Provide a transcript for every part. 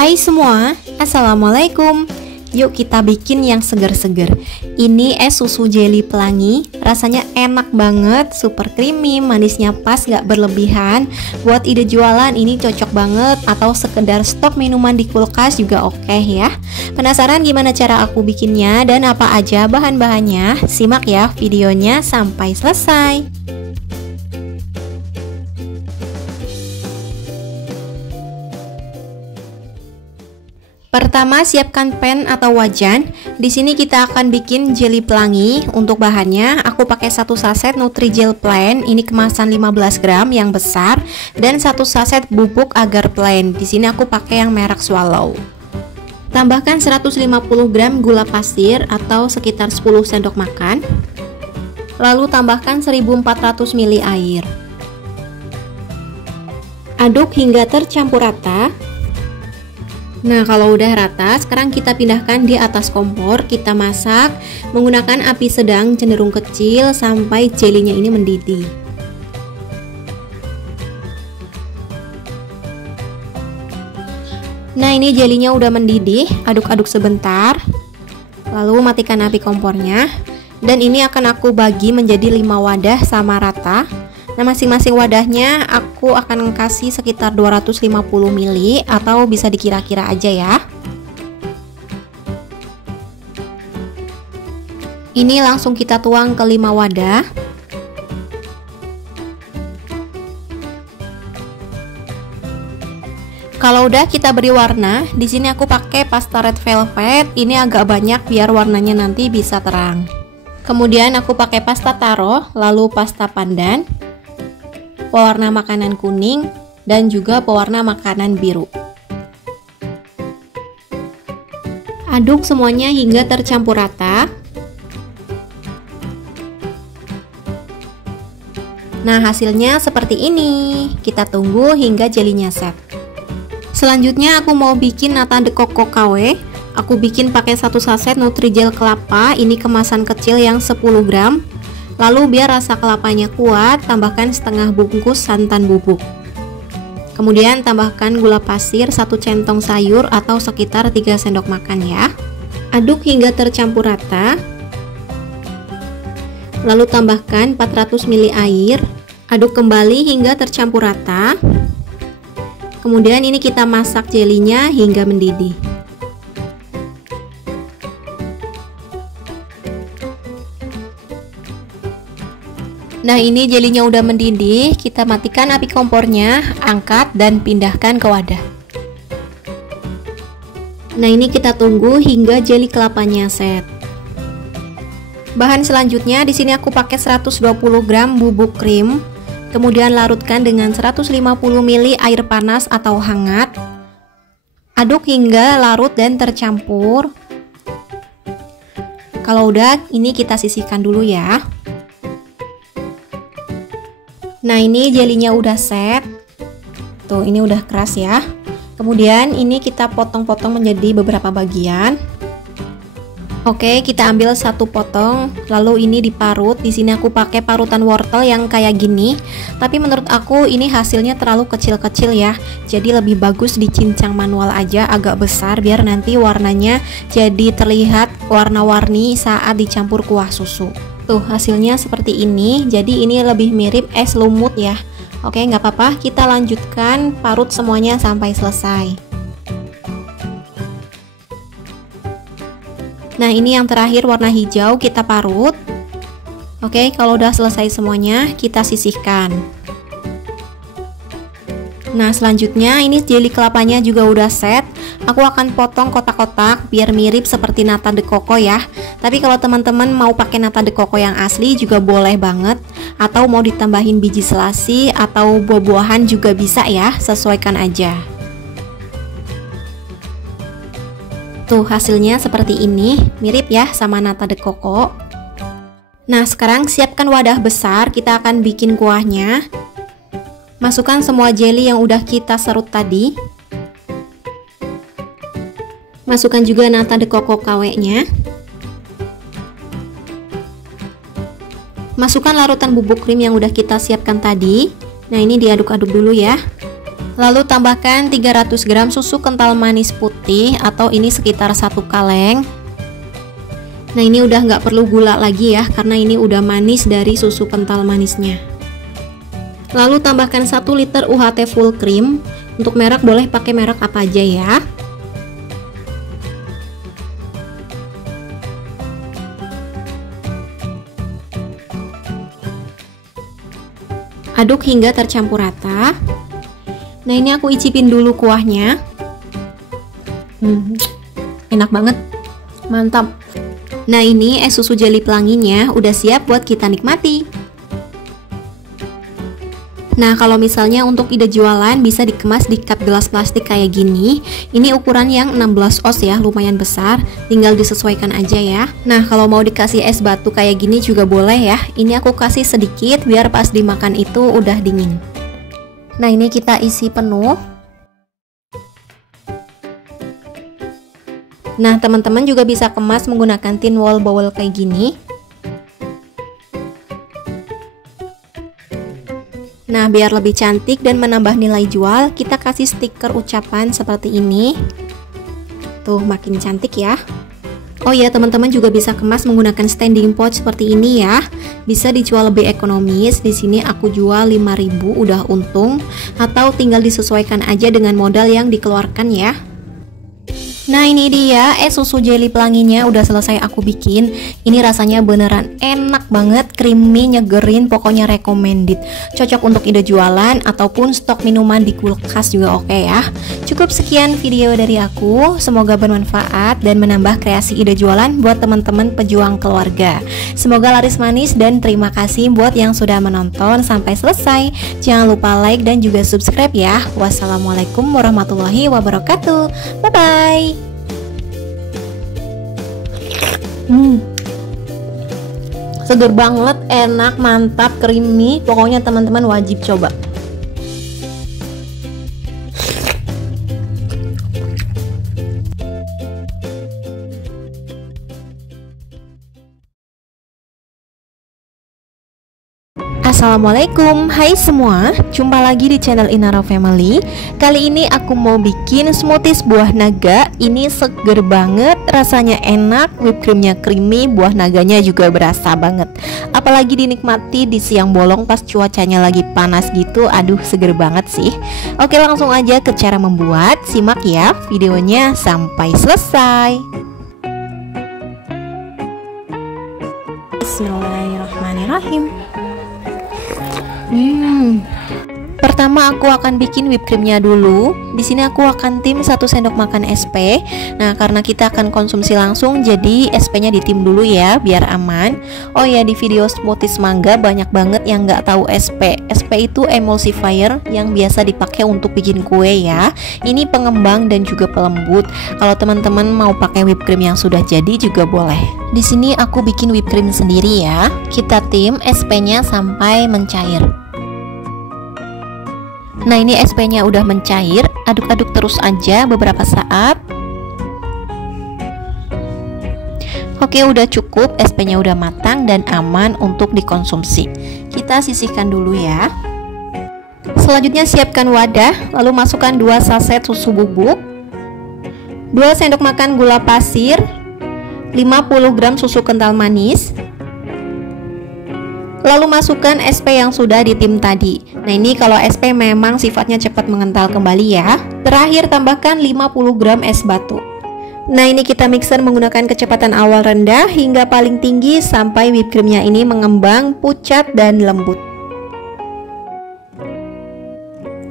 Hai semua, Assalamualaikum. Yuk kita bikin yang seger-seger. Ini es susu jelly pelangi. Rasanya enak banget, super creamy, manisnya pas, gak berlebihan. Buat ide jualan ini cocok banget. Atau sekedar stok minuman di kulkas juga oke ya. Penasaran gimana cara aku bikinnya dan apa aja bahan-bahannya? Simak ya videonya sampai selesai. Pertama, siapkan pan atau wajan. Di sini kita akan bikin jelly pelangi. Untuk bahannya, aku pakai 1 saset Nutrijel plain. Ini kemasan 15 gram yang besar dan 1 saset bubuk agar plain. Di sini aku pakai yang merek Swallow. Tambahkan 150 gram gula pasir atau sekitar 10 sendok makan. Lalu tambahkan 1400 ml air. Aduk hingga tercampur rata. Nah, kalau udah rata, sekarang kita pindahkan di atas kompor. Kita masak menggunakan api sedang cenderung kecil sampai jelinya ini mendidih. Nah, ini jelinya udah mendidih. Aduk-aduk sebentar. Lalu matikan api kompornya. Dan ini akan aku bagi menjadi 5 wadah sama rata. Nah, masing-masing wadahnya aku akan kasih sekitar 250 ml atau bisa dikira-kira aja ya. Ini langsung kita tuang ke 5 wadah. Kalau udah kita beri warna, di sini aku pakai pasta red velvet. Ini agak banyak biar warnanya nanti bisa terang. Kemudian aku pakai pasta taro, lalu pasta pandan, pewarna makanan kuning, dan juga pewarna makanan biru. Aduk semuanya hingga tercampur rata. Nah, hasilnya seperti ini. Kita tunggu hingga jelinya set. Selanjutnya aku mau bikin nata de coco KW. Aku bikin pakai 1 saset Nutrijel kelapa. Ini kemasan kecil yang 10 gram. Lalu biar rasa kelapanya kuat, tambahkan setengah bungkus santan bubuk. Kemudian tambahkan gula pasir 1 centong sayur atau sekitar 3 sendok makan ya. Aduk hingga tercampur rata. Lalu tambahkan 400 ml air. Aduk kembali hingga tercampur rata. Kemudian ini kita masak jelinya hingga mendidih. Nah, ini jelinya udah mendidih, kita matikan api kompornya, angkat dan pindahkan ke wadah. Nah, ini kita tunggu hingga jeli kelapanya set. Bahan selanjutnya di sini aku pakai 120 gram bubuk krim. Kemudian larutkan dengan 150 ml air panas atau hangat. Aduk hingga larut dan tercampur. Kalau udah, ini kita sisihkan dulu ya. Nah, ini jelinya udah set. Tuh, ini udah keras ya. Kemudian ini kita potong-potong menjadi beberapa bagian. Oke, kita ambil 1 potong, lalu ini diparut. Di sini aku pakai parutan wortel yang kayak gini. Tapi menurut aku ini hasilnya terlalu kecil-kecil ya. Jadi lebih bagus dicincang manual aja agak besar biar nanti warnanya jadi terlihat warna-warni saat dicampur kuah susu. Tuh, hasilnya seperti ini. Jadi ini lebih mirip es lumut ya. Oke, nggak apa-apa, kita lanjutkan parut semuanya sampai selesai. Nah, ini yang terakhir warna hijau kita parut. Oke, kalau udah selesai semuanya kita sisihkan. Nah, selanjutnya ini jeli kelapanya juga udah set. Aku akan potong kotak-kotak biar mirip seperti nata de coco ya. Tapi kalau teman-teman mau pakai nata de coco yang asli juga boleh banget. Atau mau ditambahin biji selasi atau buah-buahan juga bisa ya, sesuaikan aja. Tuh, hasilnya seperti ini, mirip ya sama nata de coco. Nah, sekarang siapkan wadah besar, kita akan bikin kuahnya. Masukkan semua jelly yang udah kita serut tadi. Masukkan juga nata de coco KW-nya. Masukkan larutan bubuk krim yang udah kita siapkan tadi. Nah, ini diaduk-aduk dulu ya. Lalu tambahkan 300 gram susu kental manis putih atau ini sekitar 1 kaleng. Nah, ini udah nggak perlu gula lagi ya, karena ini udah manis dari susu kental manisnya. Lalu tambahkan 1 liter UHT full cream. Untuk merek boleh pakai merek apa aja ya. Aduk hingga tercampur rata. Nah, ini aku icipin dulu kuahnya. Enak banget, mantap. Nah, ini es susu jeli pelanginya udah siap buat kita nikmati. Nah, kalau misalnya untuk ide jualan bisa dikemas di cup gelas plastik kayak gini. Ini ukuran yang 16 oz ya, lumayan besar, tinggal disesuaikan aja ya. Nah, kalau mau dikasih es batu kayak gini juga boleh ya. Ini aku kasih sedikit biar pas dimakan itu udah dingin. Nah, ini kita isi penuh. Nah, teman-teman juga bisa kemas menggunakan tin wall bowl kayak gini. Nah, biar lebih cantik dan menambah nilai jual, kita kasih stiker ucapan seperti ini. Tuh, makin cantik ya. Oh ya, teman-teman juga bisa kemas menggunakan standing pot seperti ini ya. Bisa dijual lebih ekonomis. Di sini aku jual 5.000 udah untung, atau tinggal disesuaikan aja dengan modal yang dikeluarkan ya. Nah, ini dia es susu jeli pelanginya udah selesai aku bikin. Ini rasanya beneran enak banget, creamy, nyegerin, pokoknya recommended. Cocok untuk ide jualan ataupun stok minuman di kulkas juga oke ya. Cukup sekian video dari aku, semoga bermanfaat dan menambah kreasi ide jualan buat teman-teman pejuang keluarga. Semoga laris manis dan terima kasih buat yang sudah menonton sampai selesai. Jangan lupa like dan juga subscribe ya. Wassalamualaikum warahmatullahi wabarakatuh. Bye bye. Seger banget, enak, mantap, creamy. Pokoknya teman-teman wajib coba. Assalamualaikum, hai semua, jumpa lagi di channel Inara Family. Kali ini aku mau bikin smoothies buah naga. Ini seger banget, rasanya enak, whipped creamnya creamy, buah naganya juga berasa banget. Apalagi dinikmati di siang bolong pas cuacanya lagi panas gitu, aduh seger banget sih. Oke, langsung aja ke cara membuat, simak ya videonya sampai selesai. Bismillahirrahmanirrahim. Pertama aku akan bikin whipped creamnya dulu. Di sini aku akan tim 1 sendok makan SP. Nah, karena kita akan konsumsi langsung, jadi SP-nya ditim dulu ya, biar aman. Oh ya, di video smoothies mangga banyak banget yang nggak tahu SP. SP itu emulsifier yang biasa dipakai untuk bikin kue ya. Ini pengembang dan juga pelembut. Kalau teman-teman mau pakai whipped cream yang sudah jadi juga boleh. Di sini aku bikin whipped cream sendiri ya. Kita tim SP-nya sampai mencair. Nah, ini SP-nya udah mencair, aduk-aduk terus aja beberapa saat. Oke, udah cukup, SP-nya udah matang dan aman untuk dikonsumsi. Kita sisihkan dulu ya. Selanjutnya siapkan wadah, lalu masukkan 2 saset susu bubuk, 2 sendok makan gula pasir, 50 gram susu kental manis. Lalu masukkan SP yang sudah ditim tadi. Nah, ini kalau SP memang sifatnya cepat mengental kembali ya. Terakhir tambahkan 50 gram es batu. Nah, ini kita mixer menggunakan kecepatan awal rendah hingga paling tinggi sampai whipped creamnya ini mengembang, pucat dan lembut.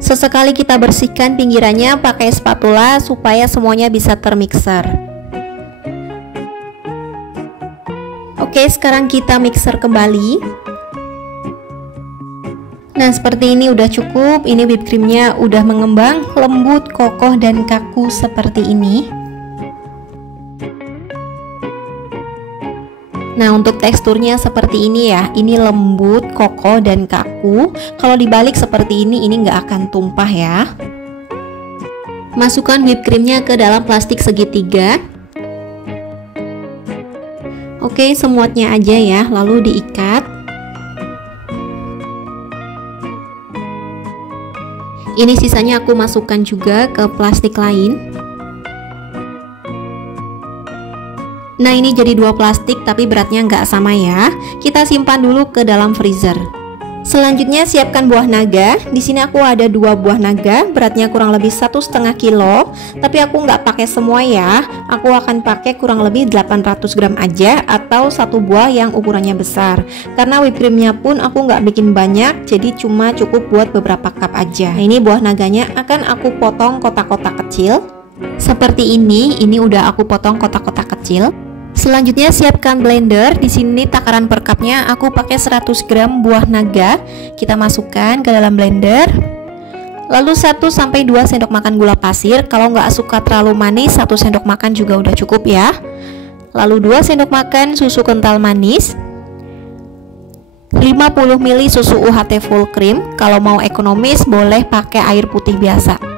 Sesekali kita bersihkan pinggirannya pakai spatula supaya semuanya bisa termixer. Oke, sekarang kita mixer kembali. Nah, seperti ini udah cukup. Ini whipped creamnya udah mengembang, lembut, kokoh, dan kaku seperti ini. Nah, untuk teksturnya seperti ini ya. Ini lembut, kokoh, dan kaku. Kalau dibalik seperti ini nggak akan tumpah ya. Masukkan whipped creamnya ke dalam plastik segitiga. Oke, semuanya aja ya, lalu diikat. Ini sisanya aku masukkan juga ke plastik lain. Nah, ini jadi 2 plastik tapi beratnya nggak sama ya. Kita simpan dulu ke dalam freezer. Selanjutnya siapkan buah naga. Di sini aku ada 2 buah naga, beratnya kurang lebih 1,5 kilo. Tapi aku nggak pakai semua ya. Aku akan pakai kurang lebih 800 gram aja atau 1 buah yang ukurannya besar. Karena whipped creamnya pun aku nggak bikin banyak, jadi cuma cukup buat beberapa cup aja. Nah, ini buah naganya akan aku potong kotak-kotak kecil. Seperti ini udah aku potong kotak-kotak kecil. Selanjutnya siapkan blender. Di sini takaran per cupnya aku pakai 100 gram buah naga. Kita masukkan ke dalam blender. Lalu 1-2 sendok makan gula pasir. Kalau nggak suka terlalu manis, 1 sendok makan juga udah cukup ya. Lalu 2 sendok makan susu kental manis. 50 ml susu UHT full cream. Kalau mau ekonomis boleh pakai air putih biasa.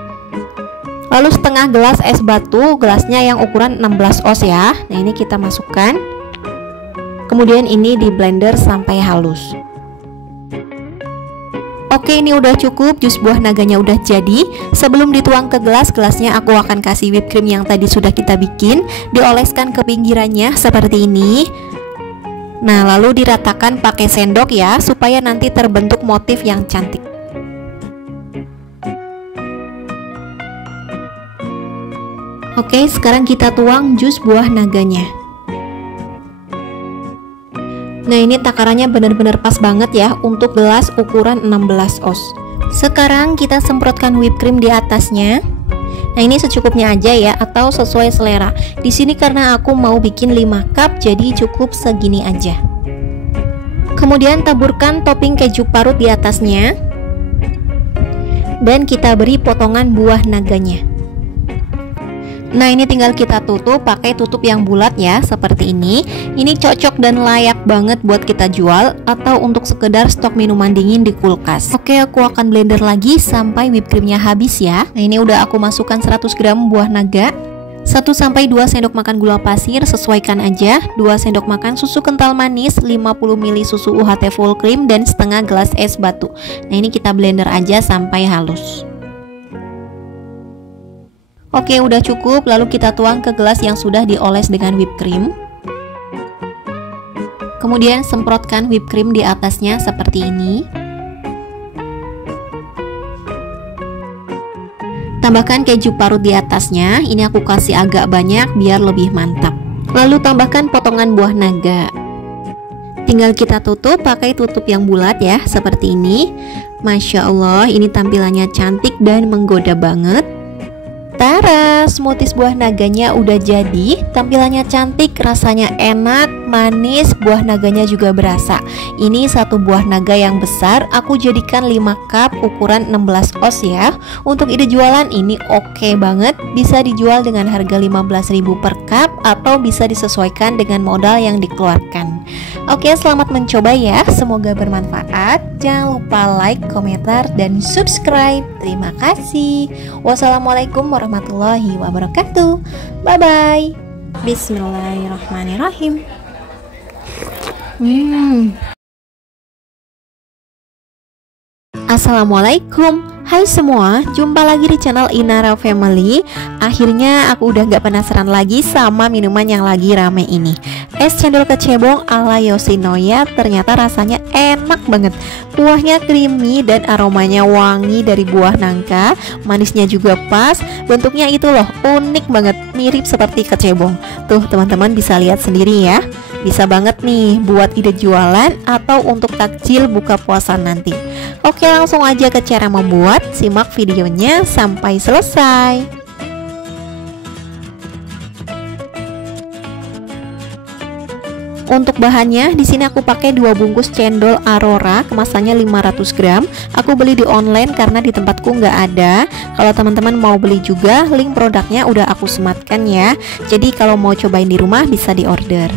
Lalu setengah gelas es batu, gelasnya yang ukuran 16 oz ya. Nah, ini kita masukkan. Kemudian ini di blender sampai halus. Oke, ini udah cukup, jus buah naganya udah jadi. Sebelum dituang ke gelas, gelasnya aku akan kasih whipped cream yang tadi sudah kita bikin, dioleskan ke pinggirannya seperti ini. Nah, lalu diratakan pakai sendok ya, supaya nanti terbentuk motif yang cantik. Oke, sekarang kita tuang jus buah naganya. Nah, ini takarannya benar-benar pas banget ya untuk gelas ukuran 16 oz. Sekarang kita semprotkan whipped cream di atasnya. Nah, ini secukupnya aja ya atau sesuai selera. Di sini karena aku mau bikin 5 cup jadi cukup segini aja. Kemudian taburkan topping keju parut di atasnya. Dan kita beri potongan buah naganya. Nah, ini tinggal kita tutup pakai tutup yang bulat ya, seperti ini. Ini cocok dan layak banget buat kita jual atau untuk sekedar stok minuman dingin di kulkas. Oke, aku akan blender lagi sampai whipped creamnya habis ya. Nah, ini udah aku masukkan 100 gram buah naga, 1-2 sendok makan gula pasir, sesuaikan aja, 2 sendok makan susu kental manis, 50 ml susu UHT full cream, dan setengah gelas es batu. Nah, ini kita blender aja sampai halus. Oke, udah cukup, lalu kita tuang ke gelas yang sudah dioles dengan whipped cream. Kemudian semprotkan whipped cream di atasnya seperti ini. Tambahkan keju parut di atasnya, ini aku kasih agak banyak biar lebih mantap. Lalu tambahkan potongan buah naga. Tinggal kita tutup pakai tutup yang bulat ya, seperti ini. Masya Allah, ini tampilannya cantik dan menggoda banget. Tara, smoothies buah naganya udah jadi. Tampilannya cantik, rasanya enak, manis, buah naganya juga berasa. Ini 1 buah naga yang besar, aku jadikan 5 cup ukuran 16 oz ya. Untuk ide jualan ini oke banget, bisa dijual dengan harga 15.000 per cup atau bisa disesuaikan dengan modal yang dikeluarkan. Oke, selamat mencoba ya, semoga bermanfaat. Jangan lupa like, komentar, dan subscribe. Terima kasih. Wassalamualaikum warahmatullahi wabarakatuh. Bye bye. Bismillahirrahmanirrahim. Assalamualaikum. Hai semua, jumpa lagi di channel Inara Family. Akhirnya aku udah gak penasaran lagi sama minuman yang lagi rame ini. Es cendol kecebong ala Yoshinoya, ternyata rasanya enak banget. Kuahnya creamy dan aromanya wangi dari buah nangka. Manisnya juga pas, bentuknya itu loh unik banget, mirip seperti kecebong. Tuh teman-teman bisa lihat sendiri ya. Bisa banget nih buat ide jualan atau untuk takjil buka puasa nanti. Oke, langsung aja ke cara membuat. Simak videonya sampai selesai. Untuk bahannya, di sini aku pakai 2 bungkus cendol Aurora, kemasannya 500 gram. Aku beli di online karena di tempatku nggak ada. Kalau teman-teman mau beli juga, link produknya udah aku sematkan ya. Jadi kalau mau cobain di rumah bisa diorder.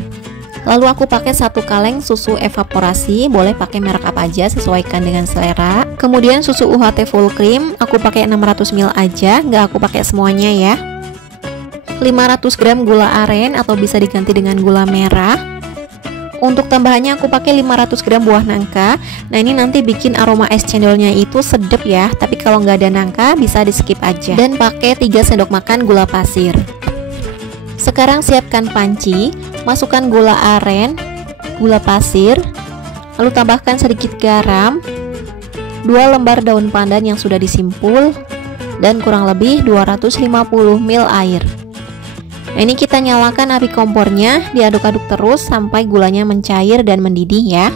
Lalu aku pakai 1 kaleng susu evaporasi, boleh pakai merek apa aja, sesuaikan dengan selera. Kemudian susu UHT full cream, aku pakai 600 ml aja, nggak aku pakai semuanya ya. 500 gram gula aren atau bisa diganti dengan gula merah. Untuk tambahannya aku pakai 500 gram buah nangka. Nah ini nanti bikin aroma es cendolnya itu sedap ya. Tapi kalau nggak ada nangka bisa di skip aja. Dan pakai 3 sendok makan gula pasir. Sekarang siapkan panci, masukkan gula aren, gula pasir, lalu tambahkan sedikit garam, 2 lembar daun pandan yang sudah disimpul, dan kurang lebih 250 ml air. Nah ini kita nyalakan api kompornya, diaduk-aduk terus sampai gulanya mencair dan mendidih ya.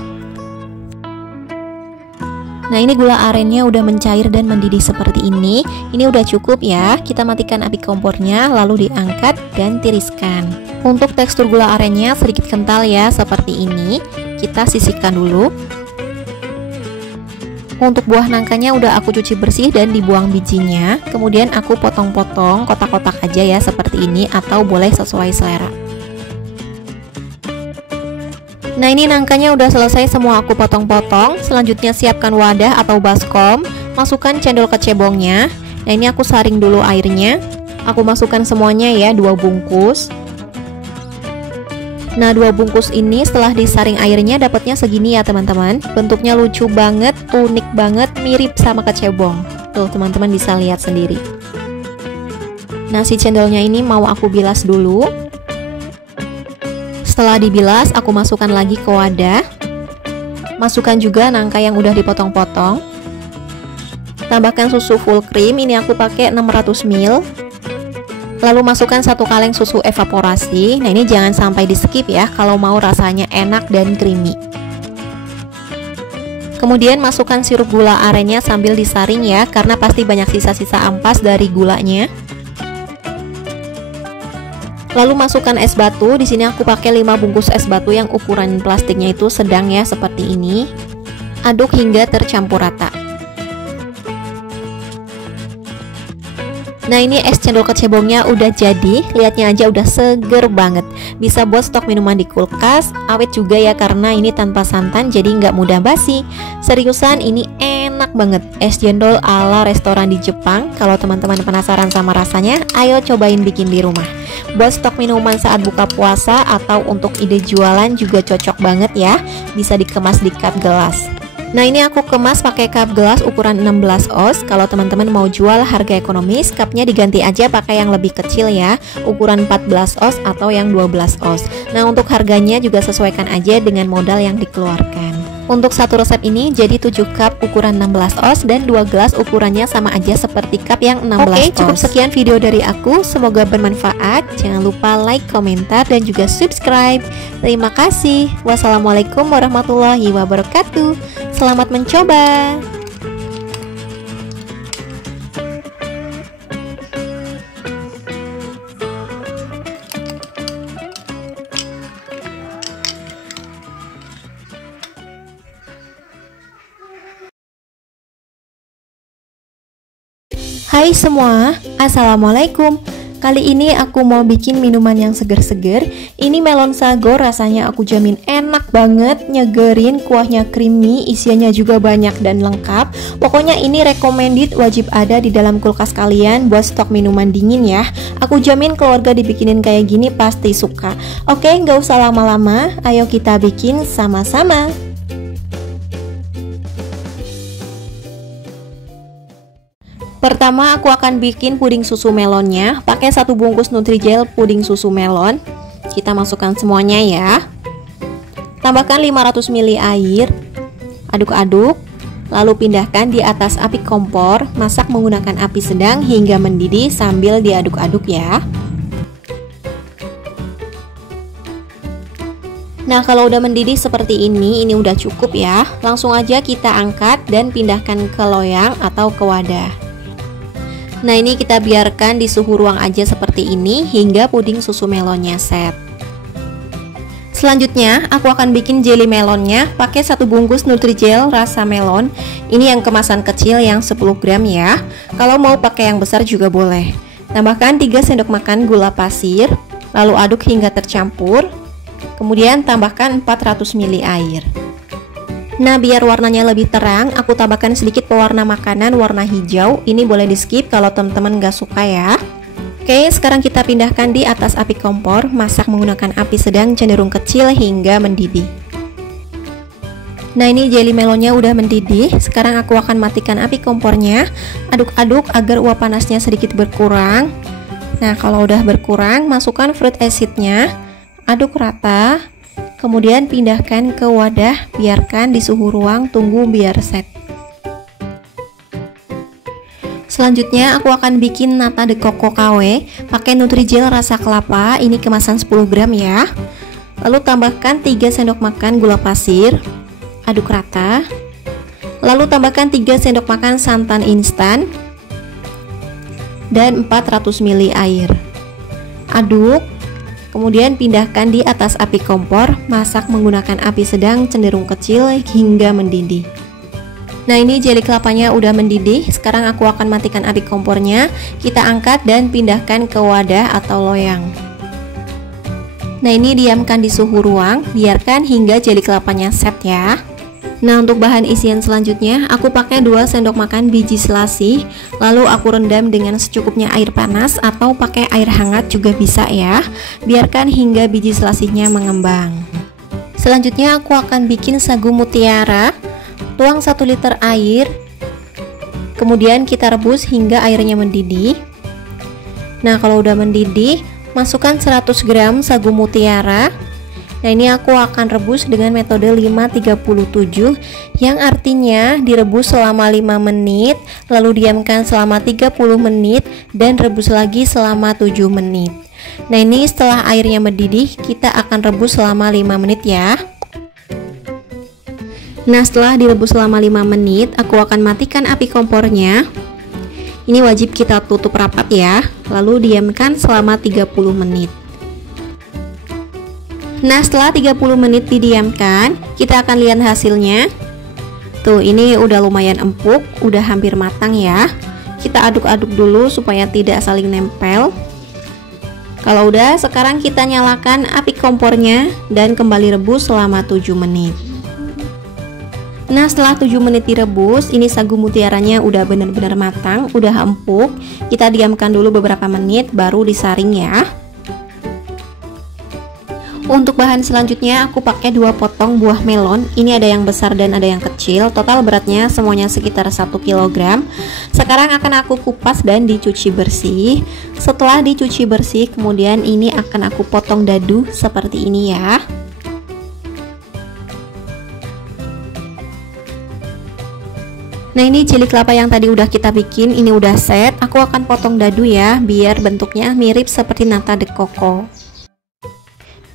Nah ini gula arennya udah mencair dan mendidih seperti ini. Ini udah cukup ya. Kita matikan api kompornya, lalu diangkat dan tiriskan. Untuk tekstur gula arennya sedikit kental ya, seperti ini. Kita sisihkan dulu. Untuk buah nangkanya udah aku cuci bersih dan dibuang bijinya. Kemudian aku potong-potong kotak-kotak aja ya, seperti ini, atau boleh sesuai selera. Nah ini nangkanya udah selesai semua aku potong-potong. Selanjutnya siapkan wadah atau baskom. Masukkan cendol kecebongnya. Nah ini aku saring dulu airnya. Aku masukkan semuanya ya, 2 bungkus. Nah 2 bungkus ini setelah disaring airnya dapatnya segini ya teman-teman. Bentuknya lucu banget, unik banget, mirip sama kecebong. Tuh teman-teman bisa lihat sendiri. Nah si cendolnya ini mau aku bilas dulu. Setelah dibilas aku masukkan lagi ke wadah. Masukkan juga nangka yang udah dipotong-potong. Tambahkan susu full cream, ini aku pakai 600 ml. Lalu masukkan 1 kaleng susu evaporasi. Nah ini jangan sampai di skip ya kalau mau rasanya enak dan creamy. Kemudian masukkan sirup gula arennya sambil disaring ya, karena pasti banyak sisa-sisa ampas dari gulanya. Lalu masukkan es batu. Di sini aku pakai 5 bungkus es batu yang ukuran plastiknya itu sedang ya, seperti ini. Aduk hingga tercampur rata. Nah ini es cendol kecebongnya udah jadi, lihatnya aja udah seger banget. Bisa buat stok minuman di kulkas, awet juga ya karena ini tanpa santan jadi nggak mudah basi. Seriusan ini enak banget, es cendol ala restoran di Jepang. Kalau teman-teman penasaran sama rasanya, ayo cobain bikin di rumah. Buat stok minuman saat buka puasa atau untuk ide jualan juga cocok banget ya. Bisa dikemas di cup gelas. Nah ini aku kemas pakai cup gelas ukuran 16 oz. Kalau teman-teman mau jual harga ekonomis, cupnya diganti aja pakai yang lebih kecil ya, ukuran 14 oz atau yang 12 oz. Nah untuk harganya juga sesuaikan aja dengan modal yang dikeluarkan. Untuk satu resep ini jadi 7 cup ukuran 16 oz dan 2 gelas ukurannya sama aja seperti cup yang 16 oz. Oke, cukup sekian video dari aku. Semoga bermanfaat. Jangan lupa like, komentar, dan juga subscribe. Terima kasih. Wassalamualaikum warahmatullahi wabarakatuh. Selamat mencoba. Hai semua, assalamualaikum. Kali ini aku mau bikin minuman yang seger-seger. Ini melon sago, rasanya aku jamin enak banget, nyegerin, kuahnya creamy, isiannya juga banyak dan lengkap. Pokoknya ini recommended, wajib ada di dalam kulkas kalian buat stok minuman dingin ya. Aku jamin keluarga dibikinin kayak gini pasti suka. Oke, nggak usah lama-lama, ayo kita bikin sama-sama. Pertama aku akan bikin puding susu melonnya. Pakai 1 bungkus Nutrijel puding susu melon. Kita masukkan semuanya ya. Tambahkan 500 ml air. Aduk-aduk. Lalu pindahkan di atas api kompor. Masak menggunakan api sedang hingga mendidih sambil diaduk-aduk ya. Nah kalau udah mendidih seperti ini udah cukup ya. Langsung aja kita angkat dan pindahkan ke loyang atau ke wadah. Nah ini kita biarkan di suhu ruang aja seperti ini hingga puding susu melonnya set. Selanjutnya aku akan bikin jelly melonnya. Pakai 1 bungkus Nutrijel rasa melon. Ini yang kemasan kecil yang 10 gram ya. Kalau mau pakai yang besar juga boleh. Tambahkan 3 sendok makan gula pasir. Lalu aduk hingga tercampur. Kemudian tambahkan 400 ml air. Nah biar warnanya lebih terang, aku tambahkan sedikit pewarna makanan warna hijau. Ini boleh di skip kalau teman-teman gak suka ya. Oke, sekarang kita pindahkan di atas api kompor. Masak menggunakan api sedang cenderung kecil hingga mendidih. Nah, ini jelly melonnya udah mendidih. Sekarang aku akan matikan api kompornya. Aduk-aduk agar uap panasnya sedikit berkurang. Nah, kalau udah berkurang, masukkan fruit acidnya. Aduk rata. Kemudian pindahkan ke wadah. Biarkan di suhu ruang, tunggu biar set. Selanjutnya aku akan bikin nata de coco KW pakai Nutrijel rasa kelapa. Ini kemasan 10 gram ya. Lalu tambahkan 3 sendok makan gula pasir. Aduk rata. Lalu tambahkan 3 sendok makan santan instan dan 400 ml air. Aduk. Kemudian pindahkan di atas api kompor. Masak menggunakan api sedang cenderung kecil hingga mendidih. Nah, ini jelly kelapanya udah mendidih. Sekarang aku akan matikan api kompornya. Kita angkat dan pindahkan ke wadah atau loyang. Nah, ini diamkan di suhu ruang. Biarkan hingga jelly kelapanya set ya. Nah, untuk bahan isian selanjutnya, aku pakai 2 sendok makan biji selasih. Lalu aku rendam dengan secukupnya air panas atau pakai air hangat juga bisa ya. Biarkan hingga biji selasihnya mengembang. Selanjutnya aku akan bikin sagu mutiara. Tuang 1 liter air. Kemudian kita rebus hingga airnya mendidih. Nah, kalau udah mendidih, masukkan 100 gram sagu mutiara. Nah, ini aku akan rebus dengan metode 5-37, yang artinya direbus selama 5 menit, lalu diamkan selama 30 menit, dan rebus lagi selama 7 menit. Nah, ini setelah airnya mendidih, kita akan rebus selama 5 menit ya. Nah, setelah direbus selama 5 menit, aku akan matikan api kompornya. Ini wajib kita tutup rapat ya, lalu diamkan selama 30 menit. Nah, setelah 30 menit didiamkan, kita akan lihat hasilnya. Tuh, ini udah lumayan empuk, udah hampir matang ya. Kita aduk-aduk dulu supaya tidak saling nempel. Kalau udah, sekarang kita nyalakan api kompornya dan kembali rebus selama 7 menit. Nah, setelah 7 menit direbus, ini sagu mutiaranya udah benar-benar matang, udah empuk. Kita diamkan dulu beberapa menit baru disaring ya. Untuk bahan selanjutnya aku pakai 2 potong buah melon. Ini ada yang besar dan ada yang kecil. Total beratnya semuanya sekitar 1 kg. Sekarang akan aku kupas dan dicuci bersih. Setelah dicuci bersih, kemudian ini akan aku potong dadu seperti ini ya. Nah, ini jelly kelapa yang tadi udah kita bikin, ini udah set. Aku akan potong dadu ya, biar bentuknya mirip seperti nata de coco.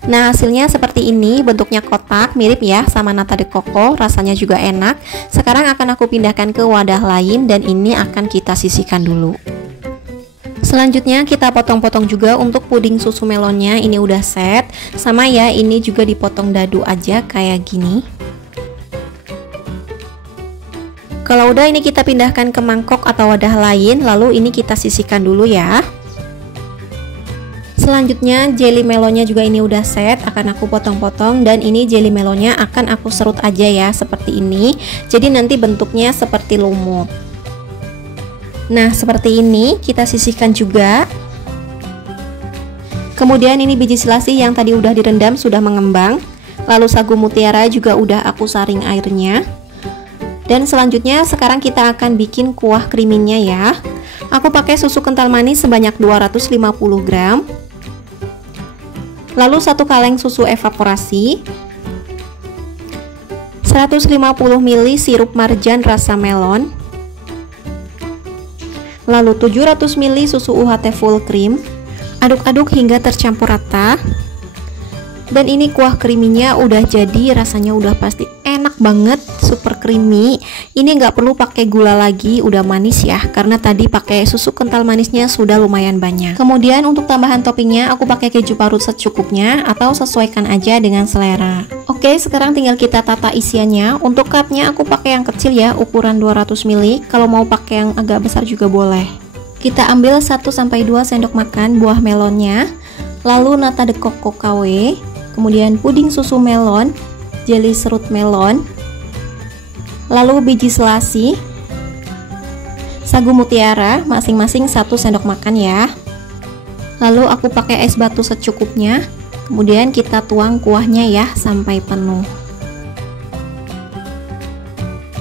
Nah, hasilnya seperti ini, bentuknya kotak, mirip ya sama nata de coco, rasanya juga enak. Sekarang akan aku pindahkan ke wadah lain dan ini akan kita sisihkan dulu. Selanjutnya kita potong-potong juga untuk puding susu melonnya, ini udah set. Sama ya, ini juga dipotong dadu aja kayak gini. Kalau udah, ini kita pindahkan ke mangkok atau wadah lain, lalu ini kita sisihkan dulu ya. Selanjutnya jelly melonnya juga ini udah set, akan aku potong-potong dan ini jelly melonnya akan aku serut aja ya seperti ini. Jadi nanti bentuknya seperti lumut. Nah, seperti ini kita sisihkan juga. Kemudian ini biji selasih yang tadi udah direndam sudah mengembang. Lalu sagu mutiara juga udah aku saring airnya. Dan selanjutnya sekarang kita akan bikin kuah creaminnya ya. Aku pakai susu kental manis sebanyak 250 gram. Lalu 1 kaleng susu evaporasi, 150 ml sirup marjan rasa melon, lalu 700 ml susu UHT full cream. Aduk-aduk hingga tercampur rata. Dan ini kuah creaminya udah jadi, rasanya udah pasti enak banget, super creamy. Ini nggak perlu pakai gula lagi, udah manis ya, karena tadi pakai susu kental manisnya sudah lumayan banyak. Kemudian untuk tambahan toppingnya aku pakai keju parut secukupnya atau sesuaikan aja dengan selera. Oke, sekarang tinggal kita tata isiannya. Untuk cupnya aku pakai yang kecil ya, ukuran 200 ml. Kalau mau pakai yang agak besar juga boleh. Kita ambil 1-2 sendok makan buah melonnya, lalu nata de coco KW, kemudian puding susu melon, jelly serut melon, lalu biji selasih, sagu mutiara masing-masing 1 sendok makan ya. Lalu aku pakai es batu secukupnya. Kemudian kita tuang kuahnya ya sampai penuh.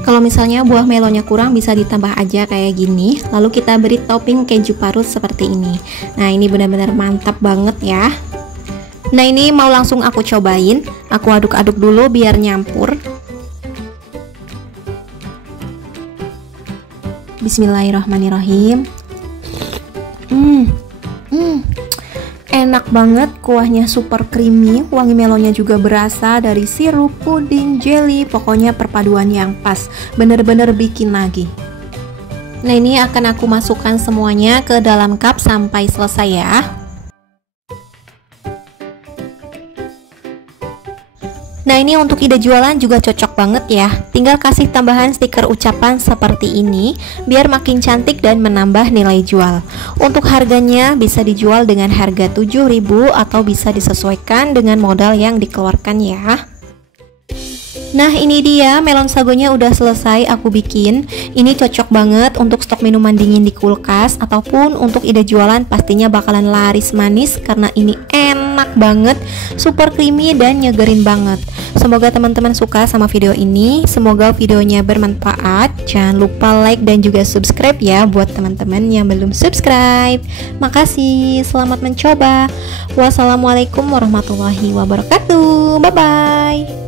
Kalau misalnya buah melonnya kurang bisa ditambah aja kayak gini. Lalu kita beri topping keju parut seperti ini. Nah, ini benar-benar mantap banget ya. Nah, ini mau langsung aku cobain. Aku aduk-aduk dulu biar nyampur. Bismillahirrahmanirrahim. Enak banget, kuahnya super creamy, wangi melonnya juga berasa dari sirup, puding, jelly, pokoknya perpaduan yang pas, bener-bener bikin lagi. Nah, ini akan aku masukkan semuanya ke dalam cup sampai selesai ya. Nah, ini untuk ide jualan juga cocok banget ya. Tinggal kasih tambahan stiker ucapan seperti ini biar makin cantik dan menambah nilai jual. Untuk harganya bisa dijual dengan harga 7.000 atau bisa disesuaikan dengan modal yang dikeluarkan ya. Nah, ini dia melon sagonya udah selesai aku bikin. Ini cocok banget untuk stok minuman dingin di kulkas ataupun untuk ide jualan, pastinya bakalan laris manis karena ini enak banget, super creamy dan nyegerin banget. Semoga teman-teman suka sama video ini. Semoga videonya bermanfaat. Jangan lupa like dan juga subscribe ya buat teman-teman yang belum subscribe. Makasih, selamat mencoba. Wassalamualaikum warahmatullahi wabarakatuh. Bye bye.